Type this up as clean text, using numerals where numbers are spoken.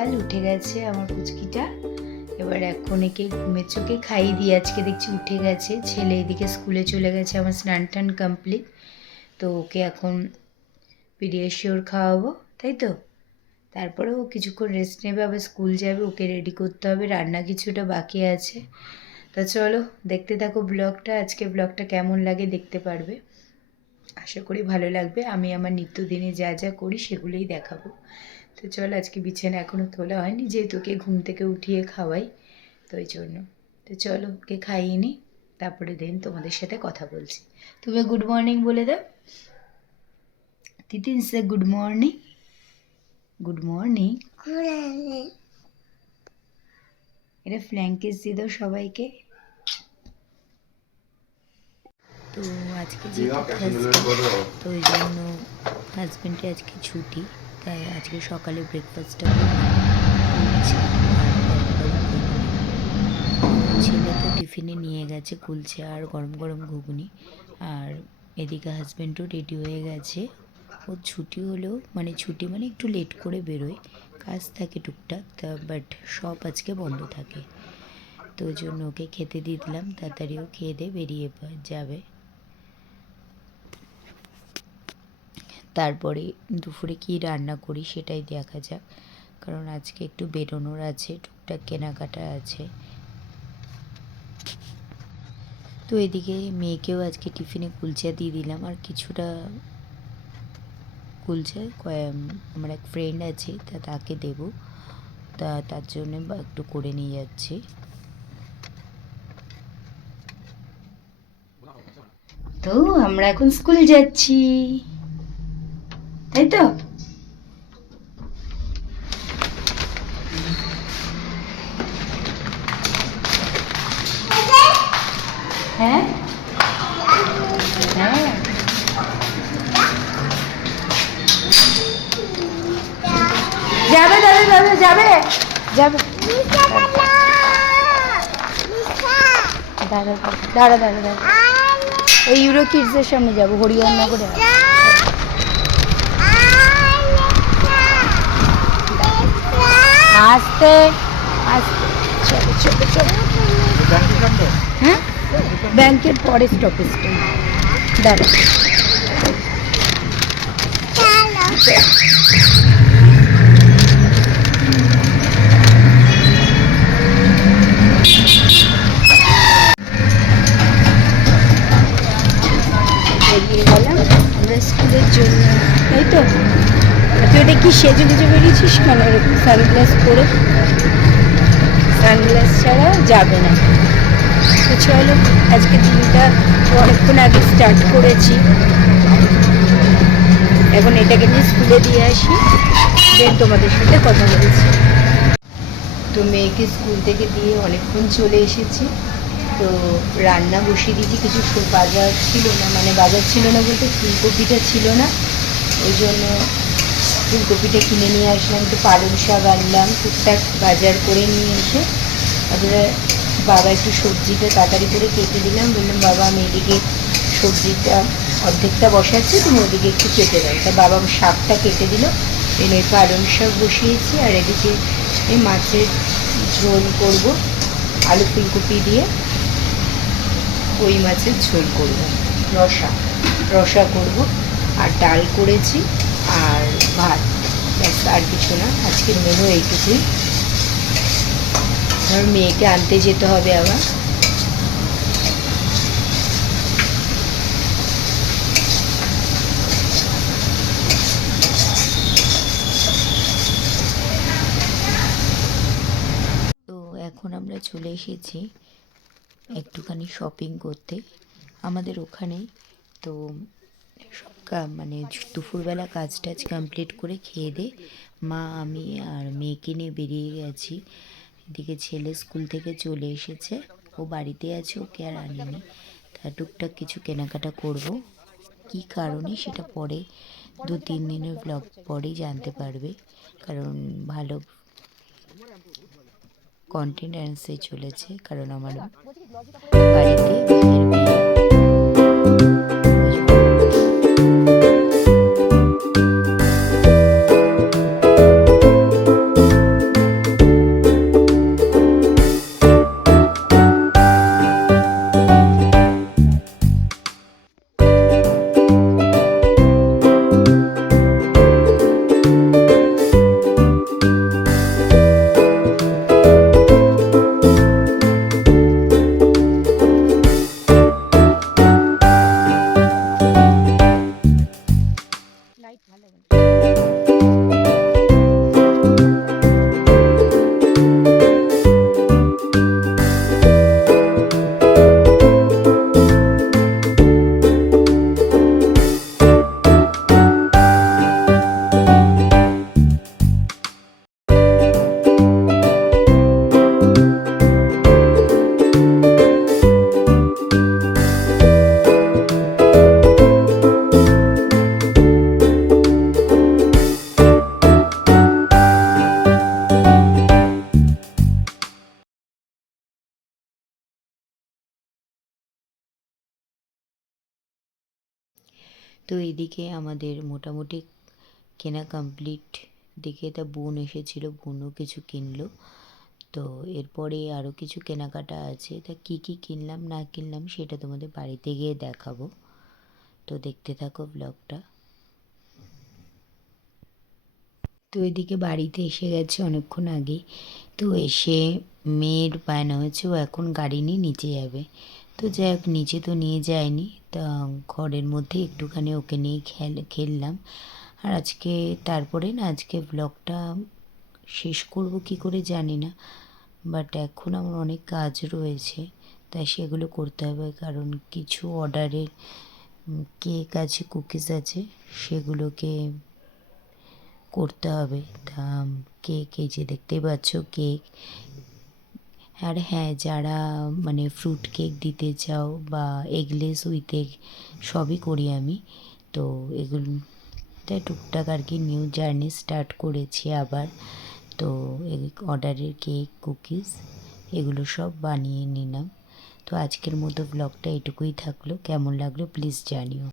সকাল উঠে গেছে আমার পুচকিটা। এবার এখন একে ঘুমের চোখে খাইয়ে দিয়ে আজকে দেখছি উঠে গেছে। ছেলে এদিকে স্কুলে চলে গেছে, আমার স্নান টান কমপ্লিট। তো ওকে এখন পিডিয়াশিওর খাওয়াবো, তাই তো। তারপরে ও কিছুক্ষণ রেস্ট নেবে, আবার স্কুল যাবে, ওকে রেডি করতে হবে, রান্না কিছুটা বাকি আছে। তা চলো দেখতে থাকো ব্লগটা। আজকে ব্লগটা কেমন লাগে দেখতে পারবে, আশা করি ভালো লাগবে। আমি আমার নিত্যদিনে যা যা করি সেগুলোই দেখাবো। তো চল, আজকে বিছানা এখনও তোলা হয়নি, যেহেতু ওকে ঘুম থেকে উঠিয়ে খাওয়াই, তো ওই জন্য। তো চলো ওকে খাইয়ে নিই, তারপরে দেন তোমাদের সাথে কথা বলছি। তুমি গুড মর্নিং বলে দাও। তিতিন সে গুড মর্নিং। Good morning. এটা ফ্ল্যাঙ্কেস দিয়ে দাও সবাইকে। তো আজকে যেহেতু থার্সডে, তো ওই জন্য হাজব্যান্ডের আজকে ছুটি, তাই আজকে সকালে ব্রেকফাস্টটা করছি। ছেলে তো টিফিনে নিয়ে গেছে কুলচে আর গরম গরম ঘুগনি, আর এদিকে হাজব্যান্ডও রেডি হয়ে গেছে। ওর ছুটি হলেও ছুটি মানে একটু লেট করে বেরোয়, কাজ থাকে টুকটাক, তা বাট সব আজকে বন্ধ থাকে। তো ওই জন্য ওকে খেতে দিয়ে দিলাম, তাড়াতাড়িও খেয়ে দিয়ে বেরিয়ে যাবে। তারপরে দুপুরে কি রান্না করি সেটাই দেখা যাক, কারণ আজকে একটু বেরোনোর আছে, টুকটাক কেনাকাটা আছে। তো এদিকে মেয়েকেও আজকে টিফিনে কুলচা দিয়ে দিলাম, আর কিছুটা কুলচা আমার এক ফ্রেন্ড আছে তাকে দেবো, তার জন্য একটু করে নিয়ে যাচ্ছি। তো আমরা এখন স্কুল যাচ্ছি, তাই তো। হ্যাঁ হ্যাঁ, যাবে যাবে যাবে যাবে যাবে। দাঁড়া দাঁড়া দাঁড়া দাঁড়া, ওই ইউরো কিডসের সামনে যাবো, হরিহরনগরে। আস্তে আস্তে, চলো চলো চলো। হ্যাঁ, ব্যাংকের পরে স্টপেজটা দাঁড়া। বেরিয়ে গেলাম আমরা স্কুলের জন্য, তাই তো। তুই এটা কি সেজে গুজে বেরিয়েছিস কেন এরকম সানগ্লাস পরে? সানগ্লাস ছাড়া যাবে না। তো চলো, আজকে দিনটা অনেকক্ষণ আগে স্টার্ট করেছি, এখন এটাকে নিয়ে স্কুলে দিয়ে আসি, দেন তোমাদের সাথে কথা বলছি। তো মেয়েকে স্কুল থেকে দিয়ে অনেকক্ষণ চলে এসেছি। তো রান্না বসিয়ে দিয়েছি, কিছু বাজার ছিল না, বাজার ছিল না বলতে ফুলকপিটা ছিল না, ওই জন্য ফুলকপিটা কিনে নিয়ে আসলাম। একটু পালং শাক আনলাম, টুকটাক বাজার করে নিয়ে এসে তারপরে বাবা একটু সবজিটা তাড়াতাড়ি করে কেটে দিলাম, বললাম বাবা আমি এদিকে সবজিটা অর্ধেকটা বসাচ্ছি, তুমি ওদিকে একটু কেটে দাও। তা বাবা শাকটা কেটে দিল, এনে পালং শাক বসিয়েছি, আর এদিকে এই মাছের ঝোল করব, আলু ফুলকপি দিয়ে কই মাছের ঝোল করব, রসা করব, আর ডাল করেছি আর ভাত, ব্যাস আর কিছু না। আজকের মেনু এইটুকুই। আমার মেয়েকে আনতে যেতে হবে আবার। তো এখন আমরা চলে এসেছি একটুখানি শপিং করতে আমাদের ওখানে। তো সব দুপুরবেলা কাজ টাজ কমপ্লিট করে খেয়ে দে মা, আমি আর মেয়েকে নিয়ে বেরিয়ে গেছি। এদিকে ছেলে স্কুল থেকে চলে এসেছে, ও বাড়িতে আছে, ওকে আর আনিনি। তা টুকটাক কিছু কেনাকাটা করব, কি কারণে সেটা পরে 2-3 দিনের ব্লগ পরেই জানতে পারবে, কারণ ভালো কন্টেন্ট আসতে চলেছে, কারণ আমার বাড়িতে তো এদিকে আমাদের মোটামুটি কেনা কমপ্লিট। দিকে তা বোন এসেছিলো, বোনও কিছু কিনলো। তো এরপরে আরও কিছু কেনাকাটা আছে, তা কী কী কিনলাম না কিনলাম সেটা তোমাদের বাড়িতে গিয়ে দেখাবো। তো দেখতে থাকো ব্লগটা। তো এদিকে বাড়িতে এসে গেছে অনেকক্ষণ আগে। তো এসে মেয়ের বায়না হয়েছে ও এখন গাড়ি নিয়ে নিচে যাবে। তো যাই হোক, নিচে তো নিয়ে যায়নি, তা ঘরের মধ্যে একটুখানি ওকে নিয়ে খেললাম। আর আজকে তারপরে না, আজকে ব্লগটা শেষ করব কি করে জানি না, বাট এখন আমার অনেক কাজ রয়েছে, তাই সেগুলো করতে হবে। কারণ কিছু অর্ডারের কেক আছে, কুকিজ আছে, সেগুলোকে করতে হবে। তা কেক, এই যে দেখতেই পাচ্ছ কেক। আর হ্যাঁ, যারা মানে ফ্রুট কেক দিতে চাও বা এগলেস উইথ এগ, সবই করি আমি। তো এগুলো তাই টুকটাক আর কি নিউ জার্নি স্টার্ট করেছি আবার। তো এই অর্ডারের কেক, কুকিজ এগুলো সব বানিয়ে নিলাম। তো আজকের মতো ব্লগটা এটুকুই থাকলো। কেমন লাগলো প্লিজ জানিও।